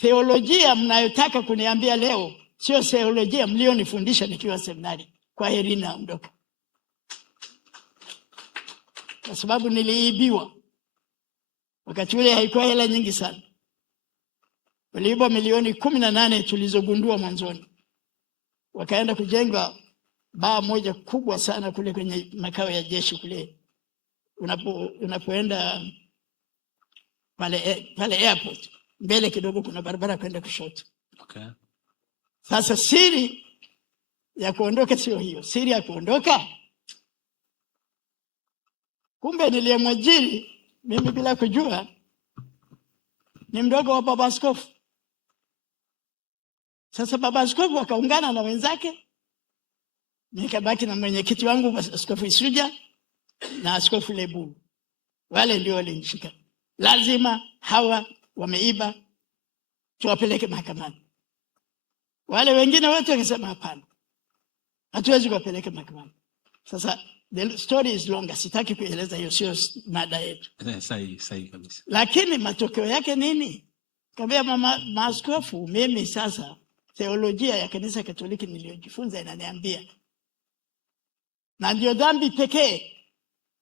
theolojia mnayotaka kuniambia leo sio theolojia mlionifundisha nikiwa seminari. Kwa heri, naondoka. Kwa sababu niliibiwa. Wakati ule haikuwa hela nyingi sana. Waliiba milioni 18 tulizogundua mwanzoni. Wakaenda kujenga baa moja kubwa sana kule kwenye makao ya jeshi kule. Unapoenda pale airport, mbele kidogo kuna barabara kwenda kushoto. Okay. Sasa siri ya kuondoka sio hiyo. Siri ya kuondoka, kumbe niliyemwajiri mimi bila kujua ni mdogo wa baba askofu. Sasa baba askofu akaungana na wenzake, nikabaki na mwenyekiti wangu Askofu Isuja na Askofu Lebu. Wale ndio walinishika. Lazima hawa wameiba, tuwapeleke mahakamani. Wale wengine wote wakasema hapana, hatuwezi kuwapeleka mahakamani. Sasa the story is longer, sitaki kueleza hiyo, sio mada yetu. Sahihi kabisa. Lakini matokeo yake nini? Kaambia maaskofu, mimi sasa theolojia ya kanisa Katoliki niliyojifunza inaniambia, na ndio dhambi pekee.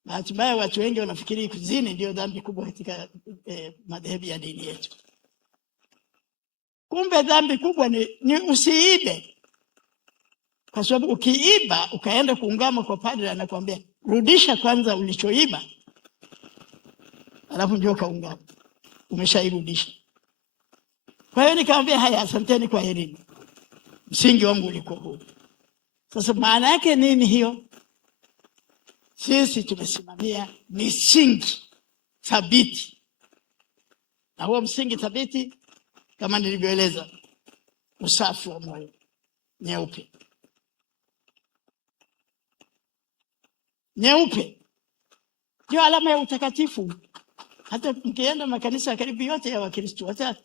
Bahati mbaya watu wengi wanafikiri kuzini ndio dhambi kubwa katika madhehebu ya dini yetu. Kumbe dhambi kubwa ni usiibe. Kwa sababu ukiiba ukaenda kuungama kwa padre, anakuambia rudisha kwanza ulichoiba, alafu ndio kaungama. Umeshairudisha. Kwa hiyo nikamwambia haya, asanteni, kwa herini. Msingi wangu ulikuwa huu. Sasa maana yake nini hiyo? Sisi tumesimamia misingi thabiti. Na huo msingi thabiti kama nilivyoeleza, usafi wa moyo, nyeupe. Nyeupe ndio alama ya utakatifu. Hata mkienda makanisa karibu yote ya Wakristo, hata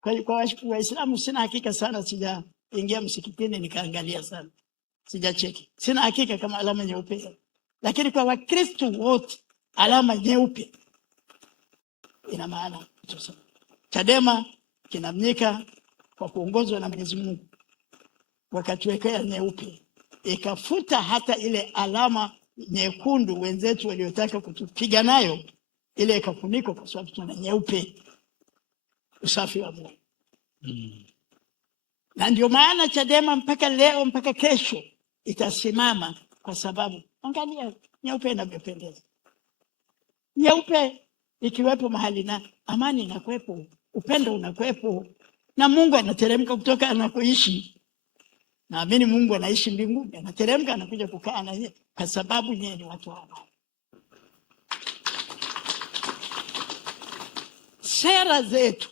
kwa Waislamu sina hakika sana, sijaingia msikitini nikaangalia sana. Sijacheki. Sina hakika kama alama nyeupe. Lakini kwa Wakristo wote alama nyeupe ina maana. Chadema kinamnyika kwa kuongozwa na Mwenyezi Mungu wakatuwekea nyeupe, ikafuta hata ile alama nyekundu wenzetu waliotaka kutupiga nayo, ile ikafunikwa kwa sababu tuna nyeupe, usafi wa moyo. Na ndio maana Chadema mpaka leo, mpaka kesho itasimama, kwa sababu angalia nyeupe inavyopendeza. Nyeupe ikiwepo mahali, na amani inakuwepo, upendo unakuwepo, na Mungu anateremka kutoka anakoishi. Naamini Mungu anaishi mbinguni, anateremka anakuja kukaa na yeye, kwa sababu yeye ni watu wa amani. Sera zetu,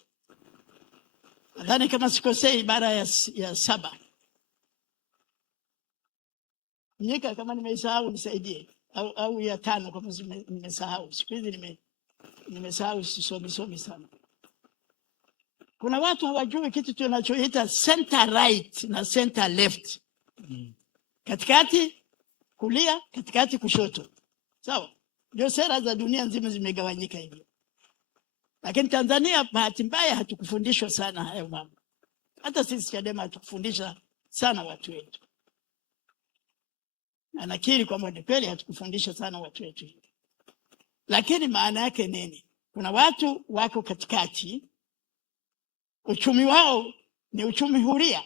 nadhani kama sikosei, ibara ya 7. Nika kama nimesahau nisaidie, au ya 5 kama nimesahau. Siku hizi nimesahau, sisomi sana. Kuna watu hawajui kitu tunachoita center right na center left. Katikati kulia, katikati kushoto. Sawa? Ndio sera za dunia nzima zimegawanyika hivyo. Lakini Tanzania bahati mbaya hatukufundishwa sana hayo mambo. Hata sisi Chadema hatukufundisha sana watu wetu. Na nakiri kwamba ni kweli hatukufundisha sana watu wetu. Lakini maana yake nini? Kuna watu wako katikati, uchumi wao ni uchumi huria.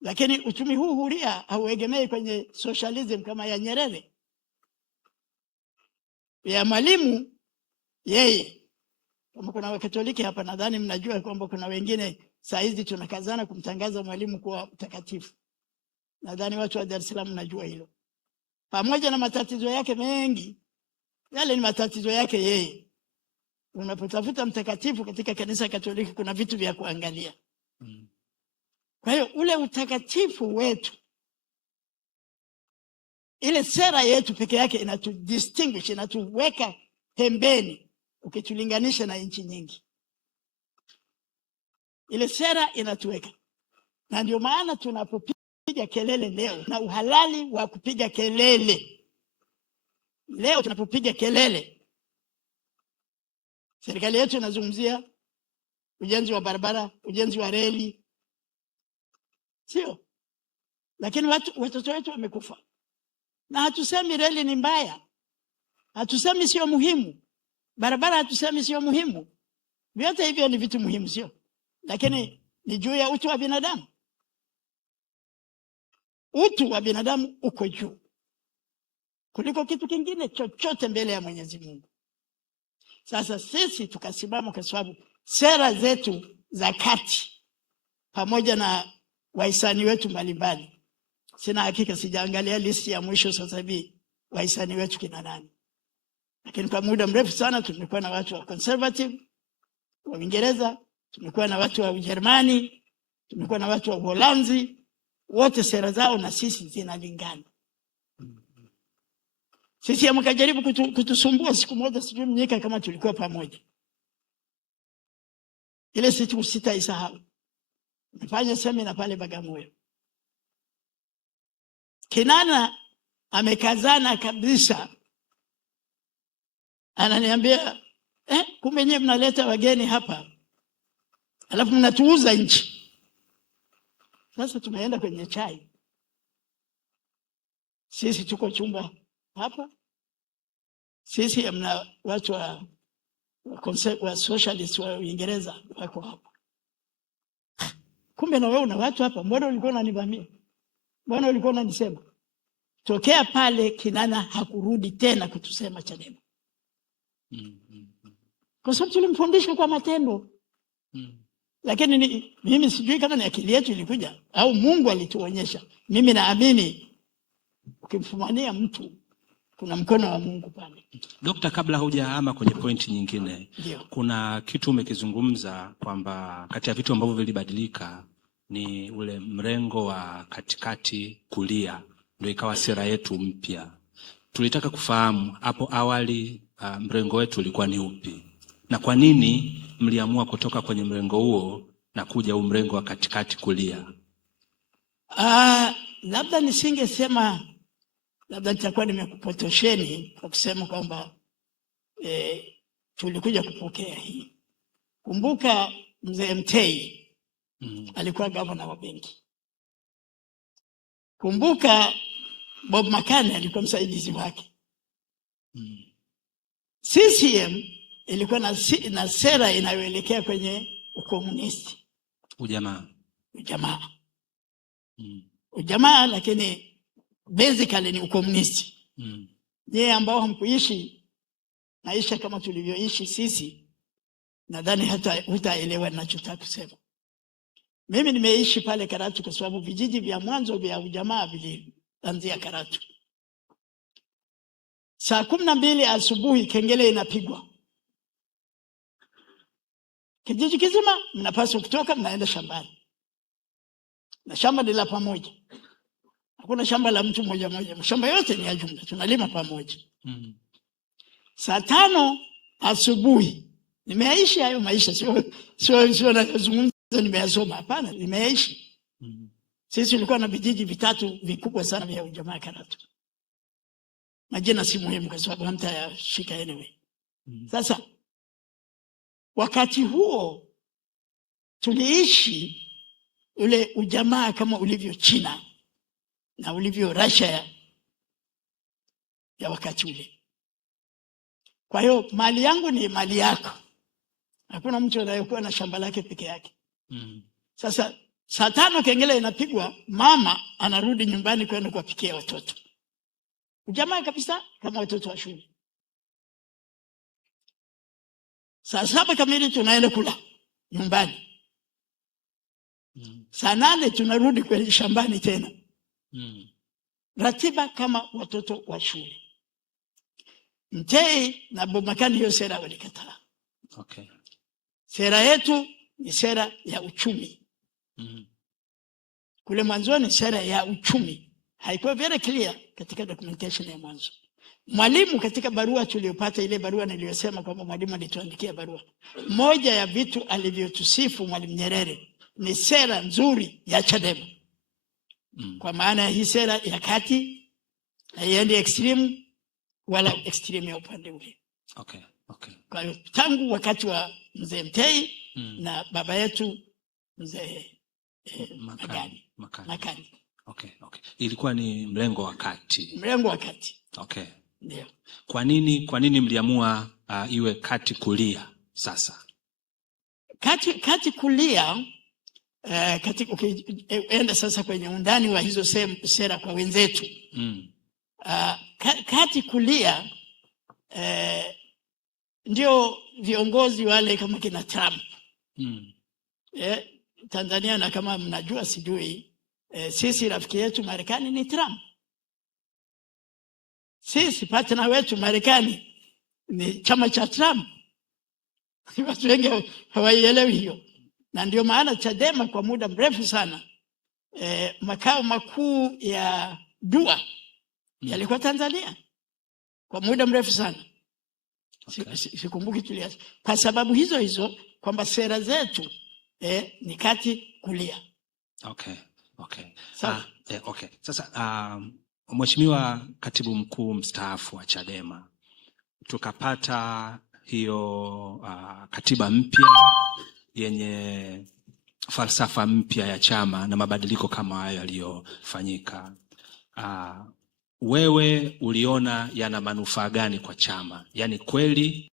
Lakini uchumi huu huria hauegemei kwenye socialism kama ya Nyerere. Ya Mwalimu yeye, kama kuna Wakatoliki hapa, nadhani mnajua kwamba kuna wengine saa hizi tunakazana kumtangaza Mwalimu kuwa mtakatifu. Nadhani watu wa Dar es Salaam mnajua hilo. Pamoja na matatizo yake mengi, yale ni matatizo yake yeye. Unapotafuta mtakatifu katika kanisa Katoliki, kuna vitu vya kuangalia. Kwa hiyo ule utakatifu wetu, ile sera yetu peke yake inatudistinguish, inatuweka pembeni ukitulinganisha na nchi nyingi. Ile sera inatuweka. Na ndio maana tunapopiga kelele leo, na uhalali wa kupiga kelele leo, tunapopiga kelele, serikali yetu inazungumzia ujenzi wa barabara, ujenzi wa reli, sio? Lakini watoto wetu wamekufa. Na hatusemi reli ni mbaya, hatusemi sio muhimu, barabara hatusemi sio muhimu, vyote hivyo ni vitu muhimu, sio? Lakini ni juu ya utu wa binadamu. Utu wa binadamu uko juu kuliko kitu kingine chochote mbele ya Mwenyezi Mungu. Sasa sisi tukasimama kwa sababu sera zetu za kati pamoja na wahisani wetu mbalimbali. Sina hakika, sijaangalia listi ya mwisho sasa hivi wahisani wetu kina nani. Lakini kwa muda mrefu sana tumekuwa na watu wa conservative wa Uingereza, tumekuwa na watu wa Ujerumani, tumekuwa na watu wa Uholanzi, wote sera zao na sisi zinalingana. Sisi mkajaribu kutusumbua siku moja, sijui Mnyika kama tulikuwa pamoja. Ile siku sitaisahau. Nifanya semina pale Bagamoyo. Kinana amekazana kabisa. Ananiambia, kumbe nyinyi mnaleta wageni hapa, alafu mnatuuza nchi. Sasa tumeenda kwenye chai. Sisi tuko chumba hapa. Sisi mna watu wa socialist wa Uingereza wako hapa. Kumbe na wewe una watu hapa, mbona ulikuwa unanivamia? Mbona ulikuwa unanisema? Tokea pale Kinana hakurudi tena kutusema Chadema. Kwa sababu tulimfundisha kwa matendo. Lakini mimi sijui kama ni akili yetu ilikuja au Mungu alituonyesha. Mimi naamini ukimfumania mtu kuna mkono wa Mungu pale. Dokta, kabla hujahama kwenye pointi nyingine, Dio, kuna kitu umekizungumza kwamba kati ya vitu ambavyo vilibadilika ni ule mrengo wa katikati kulia, ndio ikawa sera yetu mpya. Tulitaka kufahamu hapo awali mrengo wetu ulikuwa ni upi, na kwa nini mliamua kutoka kwenye mrengo huo na kuja mrengo wa katikati kulia? Labda nisingesema, labda nitakuwa nimekupotosheni kwa kusema kwamba tulikuja kupokea hii. Kumbuka mzee Mtei alikuwa gavana wa benki. Kumbuka Bob Makane alikuwa msaidizi wake. CCM ilikuwa na sera inayoelekea kwenye ukomunisti. Ujamaa, lakini basically ni ukomunisti. Yeye ambao hamkuishi maisha kama tulivyoishi sisi, nadhani hata hutaelewa ninachotaka kusema. Mimi nimeishi pale Karatu kwa sababu vijiji vya mwanzo vya ujamaa vilianzia Karatu. Saa 12 asubuhi kengele inapigwa. Kijiji kizima mnapaswa kutoka, mnaenda shambani. Na shamba ni la pamoja. Hakuna shamba la mtu mmoja mmoja. Mashamba yote ni ya jumla. Tunalima pamoja. Saa 5 asubuhi. Nimeishi hayo maisha. Sio nazungumza nimeyasoma. Hapana, nimeishi. Sisi tulikuwa na vijiji vitatu vikubwa sana vya ujamaa Karatu. Majina si muhimu kwa sababu hamtayashika anyway. Sasa wakati huo tuliishi ule ujamaa kama ulivyo China na ulivyo Russia ya wakati ule. Kwa hiyo mali yangu ni mali yako. Hakuna mtu anayekuwa na shamba lake peke yake. Sasa saa 5 kengele inapigwa, mama anarudi nyumbani kwenda kuwapikia watoto. Ujamaa kabisa kama watoto wa shule. Saa 7 kamili tunaenda kula nyumbani. Saa 8 tunarudi kwenye shambani tena. Ratiba kama watoto wa shule. Mtei na Bob Makane hiyo sera walikataa. Okay. Sera yetu ni sera ya uchumi. Kule mwanzo ni sera ya uchumi. Haikuwa very clear katika documentation ya mwanzo. Mwalimu katika barua tuliyopata, ile barua niliyosema kwamba mwalimu alituandikia barua, moja ya vitu alivyotusifu Mwalimu Nyerere ni sera nzuri ya Chadema. Kwa maana ya hii sera ya kati, haiendi extreme wala extreme ya upande ule. Okay. Kwa hiyo tangu wakati wa mzee Mtei na baba yetu mzee Makani. Okay. Ilikuwa ni mrengo wa kati. Mrengo wa kati. Okay. Ndio. Kwa nini mliamua iwe kati kulia sasa? Kati kulia ukienda sasa kwenye undani wa hizo sera kwa wenzetu. Kati kulia ndio viongozi wale kama kina Trump. Tanzania, na kama mnajua sijui, sisi rafiki yetu Marekani ni Trump. Sisi partner wetu Marekani ni chama cha Trump. Watu wengi hawaielewi hiyo. Na ndio maana Chadema kwa muda mrefu sana makao makuu ya DUA yalikuwa Tanzania kwa muda mrefu sana. Okay. Sikumbuki tuliacha. Kwa sababu hizo kwamba sera zetu ni kati kulia. Okay. Sasa Mheshimiwa Katibu Mkuu mstaafu wa Chadema, tukapata hiyo katiba mpya yenye falsafa mpya ya chama na mabadiliko kama hayo yaliyofanyika. Wewe uliona yana manufaa gani kwa chama? Yaani kweli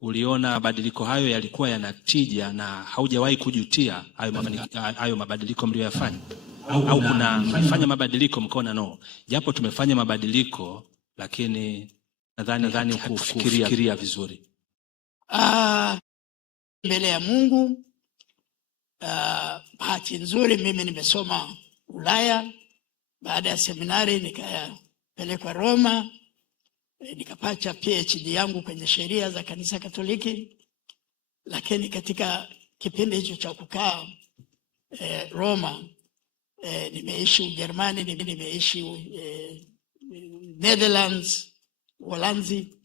uliona mabadiliko hayo yalikuwa yanatija na haujawahi kujutia hayo mabadiliko mlioyafanya? Au kuna mfanya mabadiliko mkaona no, japo tumefanya mabadiliko lakini nadhani kufikiria vizuri? Mbele ya Mungu, bahati nzuri mimi nimesoma Ulaya. Baada ya seminari nikapelekwa Roma, nikapata PhD yangu kwenye sheria za kanisa Katoliki. Lakini katika kipindi hicho cha kukaa Roma, nimeishi Ujerumani, nimeishi Netherlands, Uholanzi,